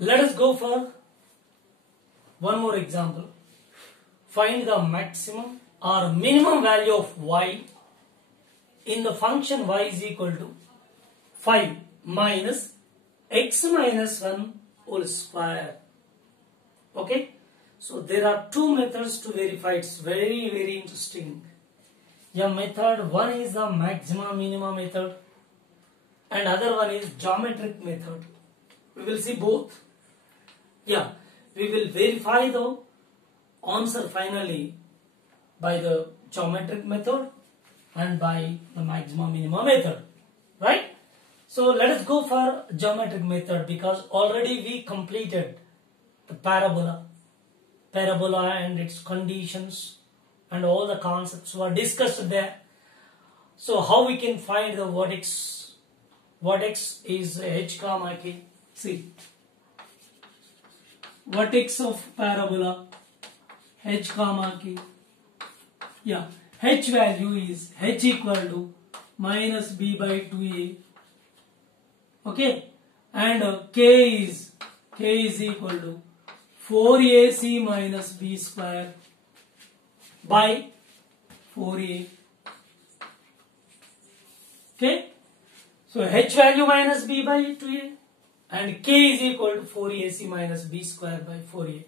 Let us go for one more example. Find the maximum or minimum value of y in the function y is equal to 5 minus x minus 1 whole square. Okay. So there are two methods to verify. It's very interesting. Yeah, method one is the maximum minimum method and other one is geometric method. We will see both. Yeah, we will verify the answer finally by the geometric method and by the maximum minimum method, right? So let us go for geometric method because already we completed the parabola and its conditions and all the concepts were discussed there. So how we can find the vertex? Vertex is h comma k. See, vertex of parabola h comma k. Yeah, h value is h equal to minus b by 2a. Okay, and k is equal to 4ac minus b square by 4a. Okay, so h value minus b by 2a and k is equal to 4ac minus b square by 4a.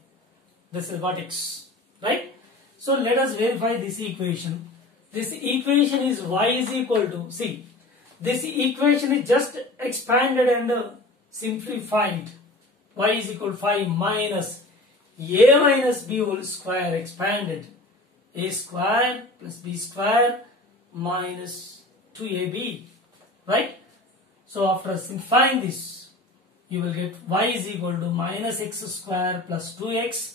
This is vertex, right? So let us verify this equation. This equation is y is equal to, see, this equation is just expanded and simplified. Y is equal to 5 minus a minus b whole square expanded. A square plus b square minus 2ab, right? So after simplifying this, you will get y is equal to minus x square plus 2x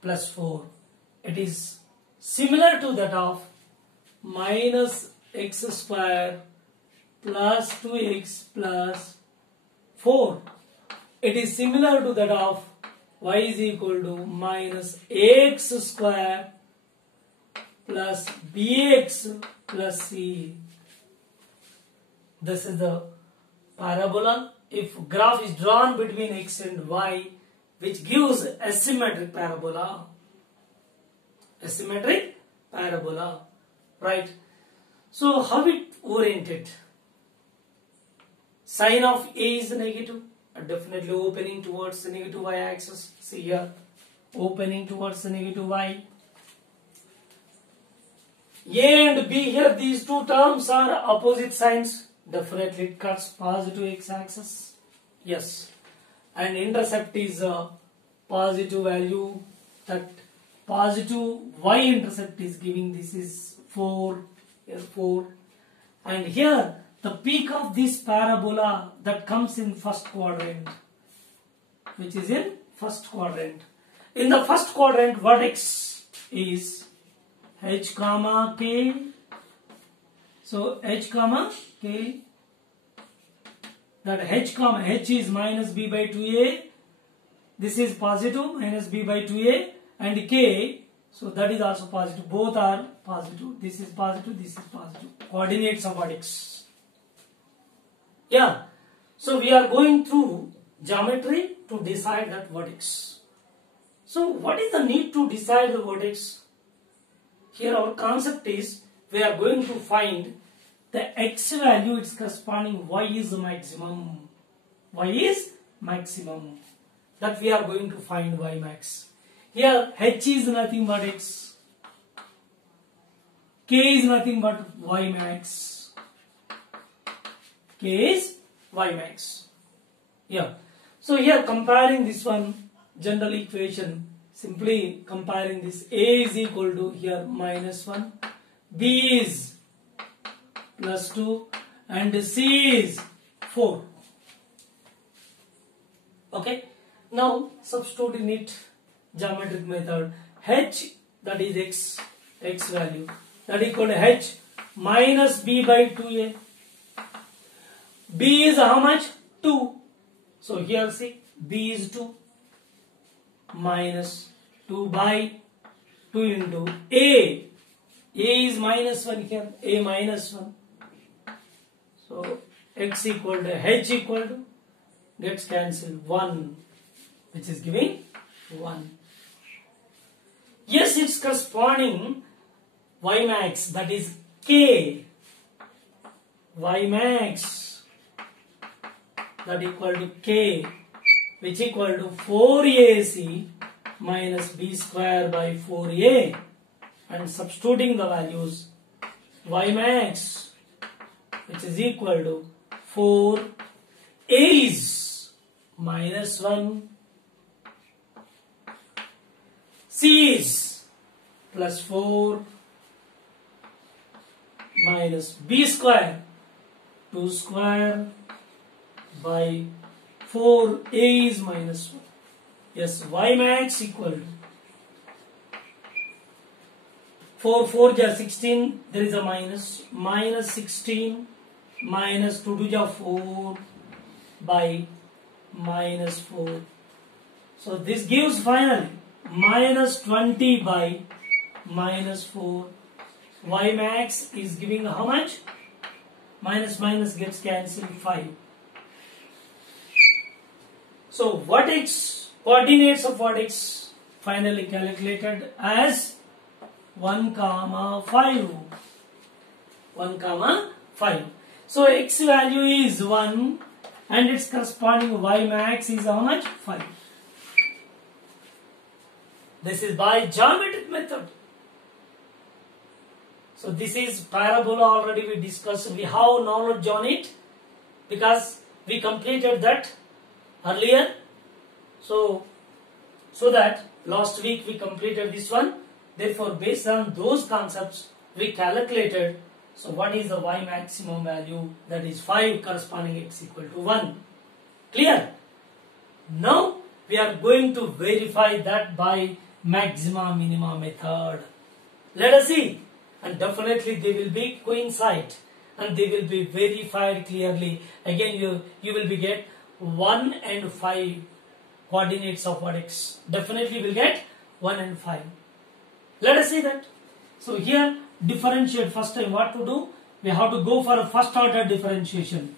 plus 4. It is similar to that of minus x square plus 2x plus 4. It is similar to that of y is equal to minus ax square plus bx plus c. This is the parabola. If graph is drawn between x and y, which gives asymmetric parabola. Asymmetric parabola, right? So how it oriented? Sine of a is negative, definitely opening towards the negative y axis. See here, opening towards the negative y. A and b here, these two terms are opposite signs. Definitely it cuts positive x axis. Yes. And intercept is a positive value. That positive y intercept is giving, this is 4. Here 4. And here the peak of this parabola that comes in first quadrant. Which is in first quadrant. In the first quadrant, vertex is h comma k. So h comma k, that h is minus b by 2a, this is positive minus b by 2a, and k, so that is also positive, both are positive, this is positive, this is positive, coordinates of vertex. Yeah, so we are going through geometry to decide that vertex. So what is the need to decide the vertex? Here our concept is, we are going to find the x value, its corresponding y is maximum. Y is maximum. That we are going to find y max. Here h is nothing but x. K is nothing but y max. K is y max. Yeah. So here comparing this one, general equation, simply comparing this, a is equal to here minus 1, b is plus 2 and c is 4. Okay. Now substitute in it geometric method. H, that is x value, that equal to h minus b by 2a. B is how much? 2. So here see, b is 2 minus 2 by 2 into a. A is minus 1 here, a minus 1. So x equal to h equal to, gets cancelled 1 which is giving 1. Yes, its corresponding y max, that is k, y max that equal to k, which equal to 4ac minus b square by 4a, and substituting the values, y max which is equal to 4 is minus 1, c is plus 4 minus b square 2 square by 4a is minus 1. Yes, y max equal to 4 4 ja 16, there is a minus 16 minus 2 2 ja 4 by minus 4. So this gives finally minus 20 by minus 4. Y max is giving how much? Minus minus gets cancelled, 5. So vertex, coordinates of vertex finally calculated as 1, 5. 1, 5. So x value is 1 and its corresponding y max is how much? 5. This is by geometric method. So this is parabola, already we discussed. We have knowledge on it because we completed that earlier. So that last week we completed this one. Therefore, based on those concepts, we calculated. So what is the y maximum value? That is 5 corresponding x equal to 1. Clear? Now we are going to verify that by maxima minima method. Let us see. And definitely they will be coincide and they will be verified clearly. Again you will be get 1 and 5 coordinates of vertex. Definitely will get 1 and 5. Let us see that. So here differentiate first time. What to do? We have to go for a first order differentiation.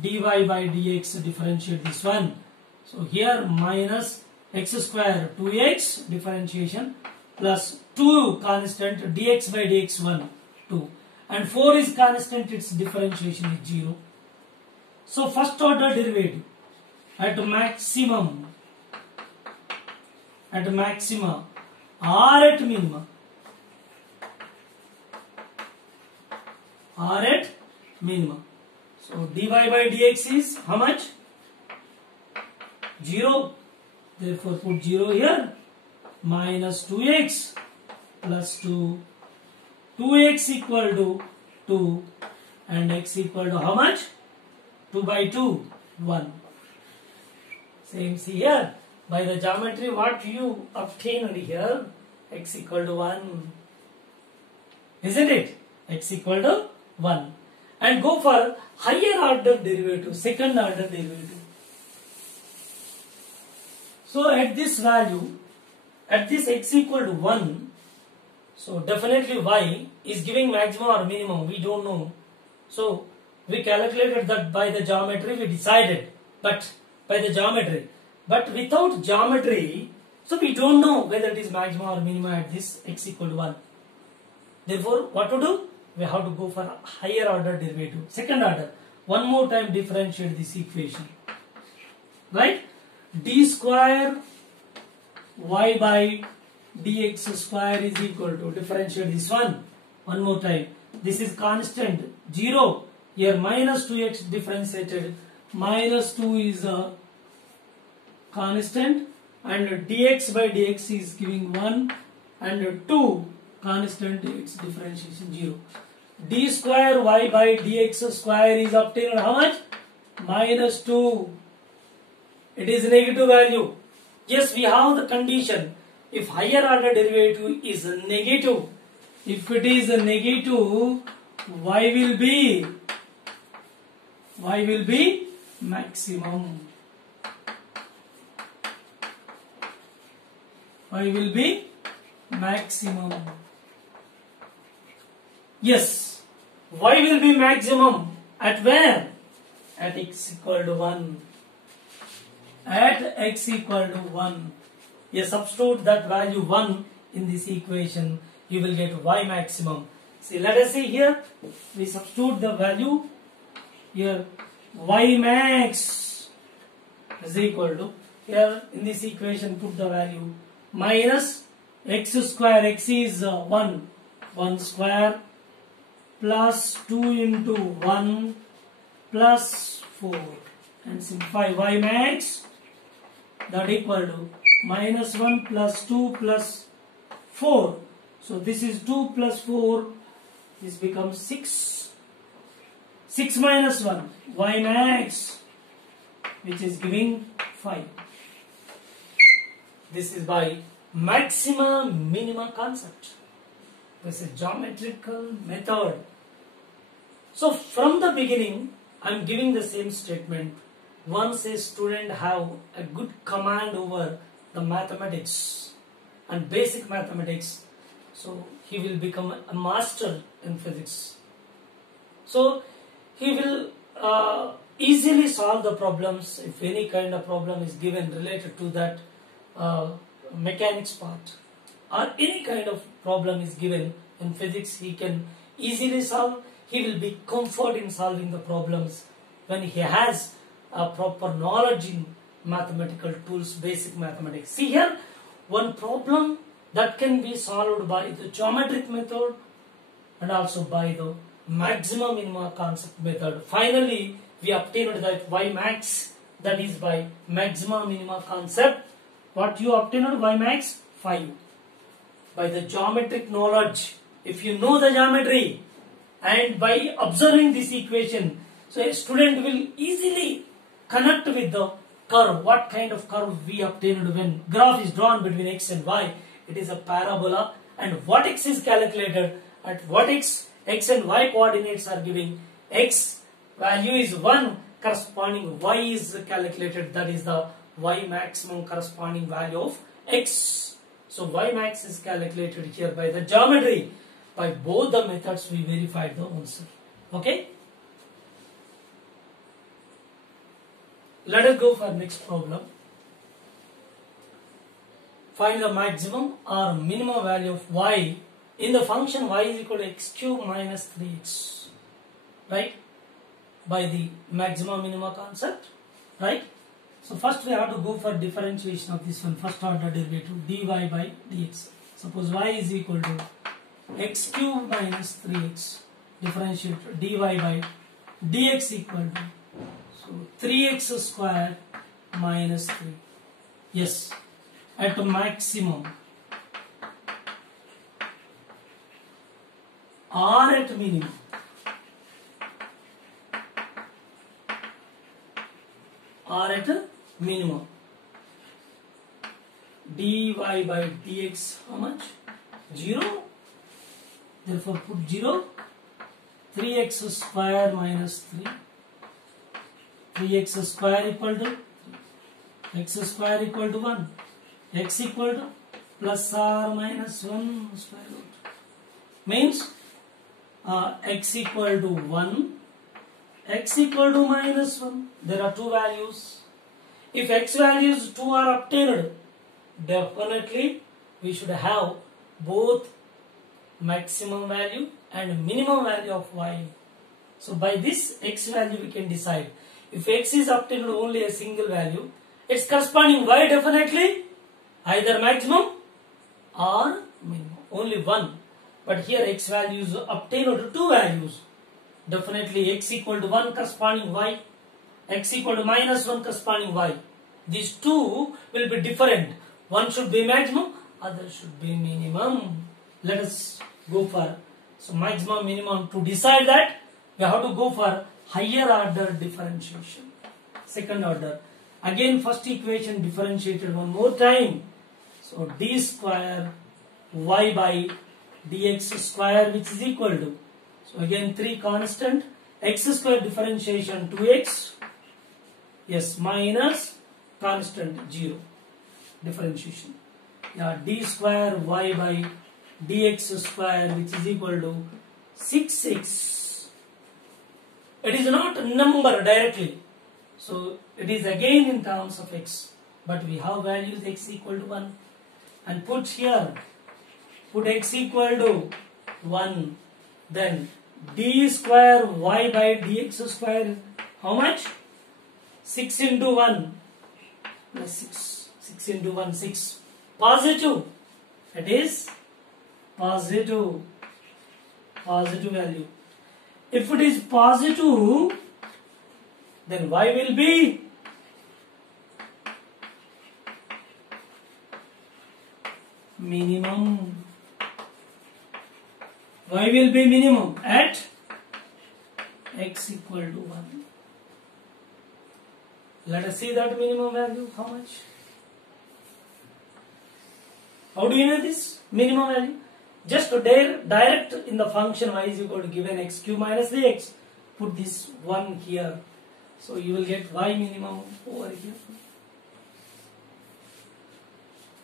dy by dx, differentiate this one. So here minus x square 2x differentiation plus 2 constant dx by dx 1 2 and 4 is constant, its differentiation is 0. So first order derivative at maximum, at maxima or at minima, or at minima. So dy by dx is how much? 0. Therefore put 0 here. Minus 2x plus 2. 2x equal to 2 and x equal to how much? 2 by 2, 1. Same see here. By the geometry what you obtained here, x equal to 1. Isn't it? X equal to 1. And go for higher order derivative, second order derivative. So at this value, at this x equal to 1, so definitely y is giving maximum or minimum, we don't know. So we calculated that by the geometry, we decided, but by the geometry. But without geometry, so we don't know whether it is maximum or minimum at this x equal to 1. Therefore, what to do? We have to go for a higher order derivative, second order. One more time differentiate this equation. Right? D square y by dx square is equal to, differentiate this one. One more time. This is constant 0. Here minus 2x differentiated. Minus 2 is a constant and dx by dx is giving 1 and 2 constant, its differentiation 0. D square y by dx square is obtained how much? Minus 2. It is negative value. Yes, we have the condition. If higher order derivative is negative, if it is a negative, y will be maximum. Y will be maximum. Yes, y will be maximum at where? At x equal to 1. At at x equal to 1. You substitute that value 1 in this equation, you will get y maximum. See, let us see here. We substitute the value here. Y max is equal to, here in this equation put the value minus x square. X is 1 square plus 2 into 1 plus 4, and simplify y max that equal to minus 1 plus 2 plus 4. So this is 2 plus 4, this becomes 6. 6 minus 1, y max, which is giving 5. This is by maxima minima concept. This is geometrical method. So from the beginning, I am giving the same statement. Once a student have a good command over the mathematics and basic mathematics, so he will become a master in physics. So he will easily solve the problems if any kind of problem is given related to that mechanics part, or any kind of problem is given in physics, he can easily solve. He will be comfort in solving the problems when he has a proper knowledge in mathematical tools, basic mathematics. See here, one problem that can be solved by the geometric method and also by the maximum minima concept method. Finally, we obtained that y max, that is by maximum minima concept. What you obtained? Y max 5. By the geometric knowledge, if you know the geometry and by observing this equation, so a student will easily connect with the curve. What kind of curve we obtained when graph is drawn between x and y? It is a parabola, and what x is calculated at what x and y coordinates are giving. X value is 1, corresponding y is calculated, that is the y maximum corresponding value of x. So y max is calculated here by the geometry. By both the methods we verified the answer. Okay. Let us go for next problem. Find the maximum or minimum value of y in the function y is equal to x cube minus 3x. Right? By the maximum minima concept. Right? So first we have to go for differentiation of this one. First order derivative dy by dx. Suppose y is equal to x cube minus 3x. Differentiate dy by dx equal to, so 3x square minus 3. Yes. At maximum or at minimum. Or at minimum. Dy by dx how much? 0. Therefore put 0. 3x square minus 3. 3x square equal to 3. X square equal to 1. X equal to plus or minus 1 square root. Means x equal to 1. X equal to minus 1. There are two values. If x values 2 are obtained, definitely we should have both maximum value and minimum value of y. So by this x value we can decide. If x is obtained only a single value, its corresponding y definitely either maximum or minimum. Only one. But here x values obtained two values. Definitely x equal to 1 corresponding y, x equal to minus 1 corresponding y. These two will be different. One should be maximum, other should be minimum. Let us go for maximum, minimum. To decide that, we have to go for higher order differentiation. Second order. Again first equation differentiated one more time. So d square y by dx square, which is equal to, so again 3 constant, x square differentiation 2x, yes, minus constant 0 differentiation. Yeah, d square y by dx square, which is equal to 6x. It is not a number directly, so it is again in terms of x. but we have values x equal to 1, and put here, put x equal to 1, then d square y by dx square, how much? 6 into 1 plus 6. 6 into 1, 6. Positive. It is positive value. If it is positive, then y will be minimum. Y will be minimum at x equal to 1. Let us see that minimum value. How much? How do you know this minimum value? Just direct in the function y is equal to given x cube minus 3x. Put this 1 here. So you will get y minimum over here.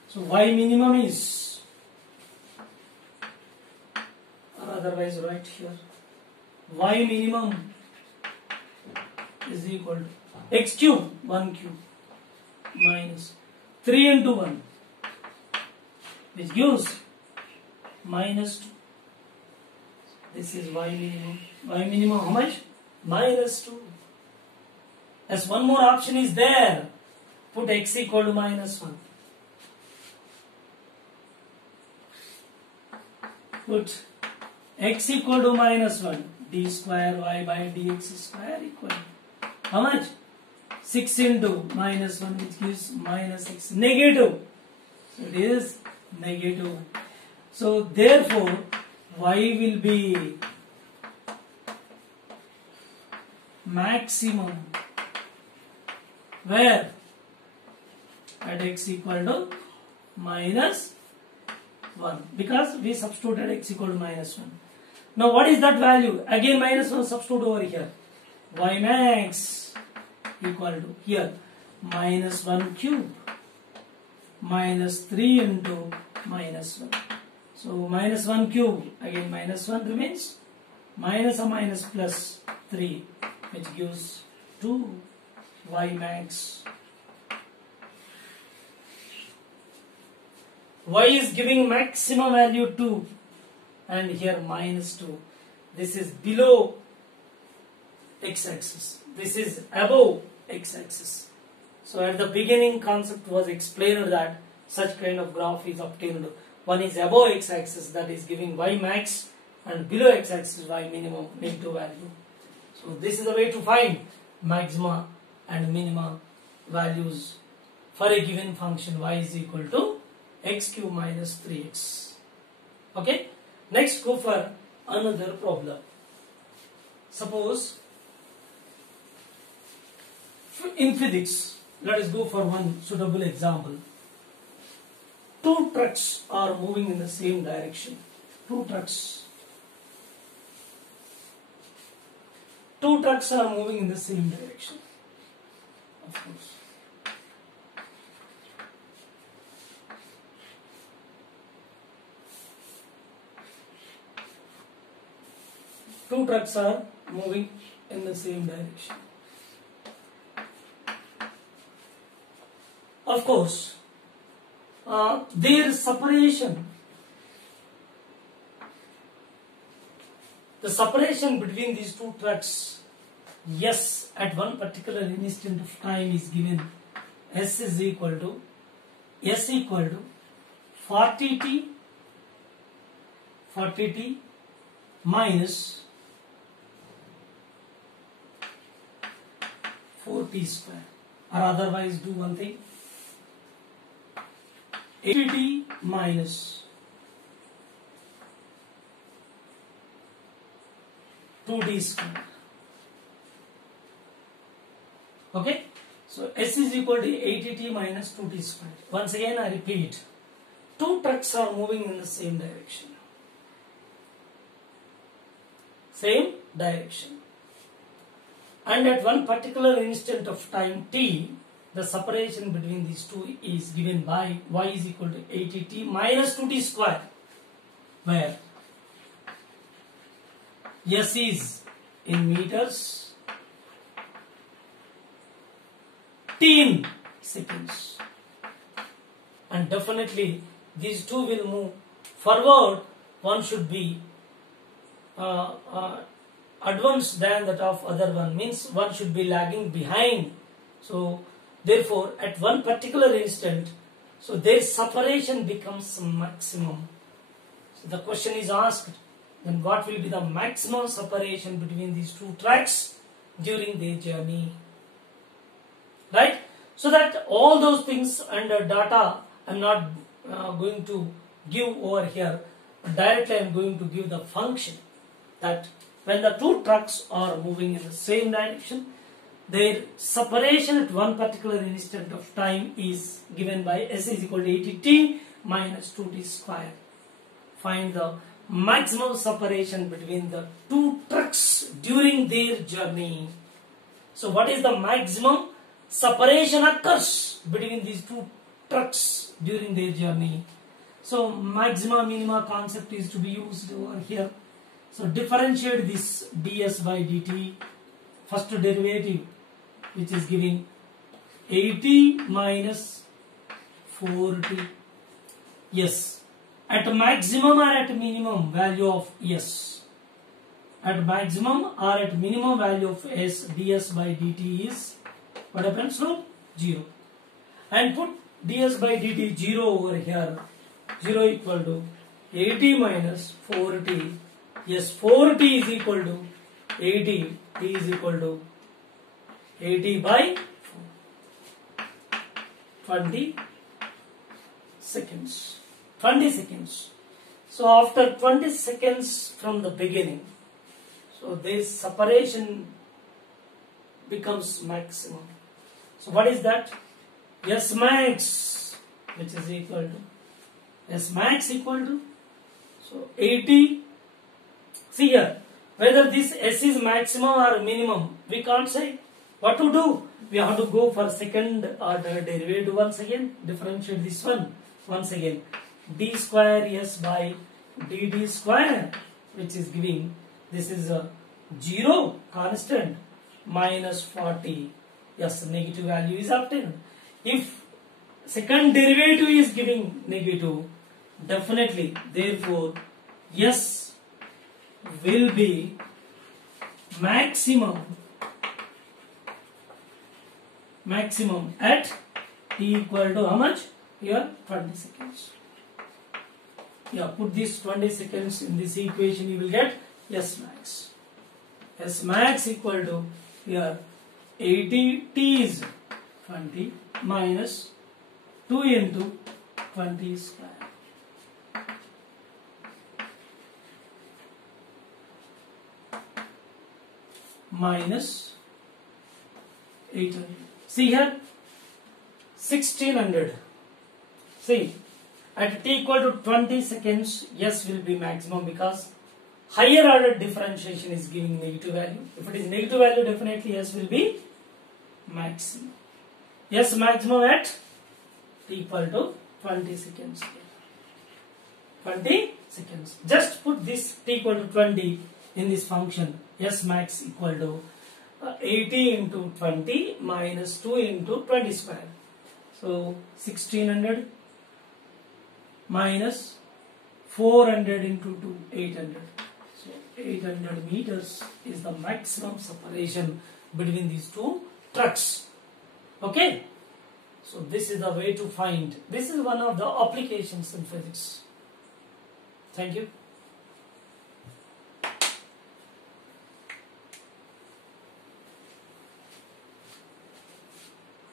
So y minimum is, or otherwise right here, y minimum is equal to x cube, 1 cube, minus 3 into 1, which gives minus 2. This is y minimum. Y minimum how much? Minus 2. As one more option is there, put x equal to minus 1. Put x equal to minus 1. D square y by dx square equal. How much? 6 into minus 1, which gives minus 6. Negative. So it is negative. So therefore y will be maximum where? At x equal to minus 1, because we substituted x equal to minus 1. Now what is that value? Again minus 1 substitute over here. Y max equal to here minus 1 cube minus 3 into minus 1. So minus 1 cube, again minus 1 remains, minus a minus plus 3, which gives 2 y max. Y is giving maximum value 2 and here minus 2. This is below x-axis. This is above x-axis. So at the beginning concept was explained that such kind of graph is obtained. One is above x-axis, that is giving y max, and below x-axis y minimum, negative value. So this is the way to find maxima and minima values for a given function y is equal to x cube minus 3x. Okay. Next go for another problem. Suppose in physics, let us go for one suitable example. Two trucks are moving in the same direction. Two trucks are moving in the same direction. Of course. Two trucks are moving in the same direction. Of course, their separation, the separation between these two trucks, yes, at one particular instant of time is given. S is equal to 40t minus 4t square, or otherwise do one thing, 80t minus 2t square. Okay, so S is equal to 80t minus 2t square. Once again I repeat, two trucks are moving in the same direction. Same direction. And at one particular instant of time t, the separation between these two is given by y is equal to 80t minus 2t square, where S is in meters, t in seconds. and definitely these two will move forward. One should be advanced than that of other one, means one should be lagging behind. So therefore at one particular instant, so their separation becomes maximum. So the question is asked, then what will be the maximum separation between these two tracks during their journey, right? So that all those things under data I am not going to give over here, but directly I am going to give the function that when the two trucks are moving in the same direction, their separation at one particular instant of time is given by s is equal to 80t minus 2t square. Find the maximum separation between the two trucks during their journey. So what is the maximum separation occurs between these two trucks during their journey? So maxima minima concept is to be used over here. So differentiate this ds by dt, first derivative, which is giving 80 minus 4t. Yes, at maximum or at minimum value of s, at maximum or at minimum value of s, ds by dt is what happens to 0, and put ds by dt 0 over here. 0 equal to 80 minus 4t. Yes, 4t is equal to 80, t is equal to 80 by 20 seconds. 20 seconds. So after 20 seconds from the beginning, so this separation becomes maximum. So what is that? S max, which is equal to S max equal to, so 80. See here, whether this S is maximum or minimum, we can't say. What to do? We have to go for second order derivative once again. Differentiate this one once again. D square S by dd square, which is giving, this is a 0 constant minus 40. Yes, negative value is obtained. If second derivative is giving negative, definitely, therefore, S will be maximum at t equal to how much? Here 20 seconds. Yeah, put this 20 seconds in this equation, you will get S max. S max equal to here 80 t is 20 minus 2 into 20 square. Minus 800. See here, 1600. See, at t equal to 20 seconds, S will be maximum because higher order differentiation is giving negative value. If it is negative value, definitely S will be maximum. S maximum at t equal to 20 seconds. 20 seconds. Just put this t equal to 20 in this function. S max equal to 80 into 20 minus 2 into 20 square. So 1600 minus 400 into 2, 800. So 800 meters is the maximum separation between these two trucks. Okay. So this is the way to find. This is one of the applications in physics. Thank you.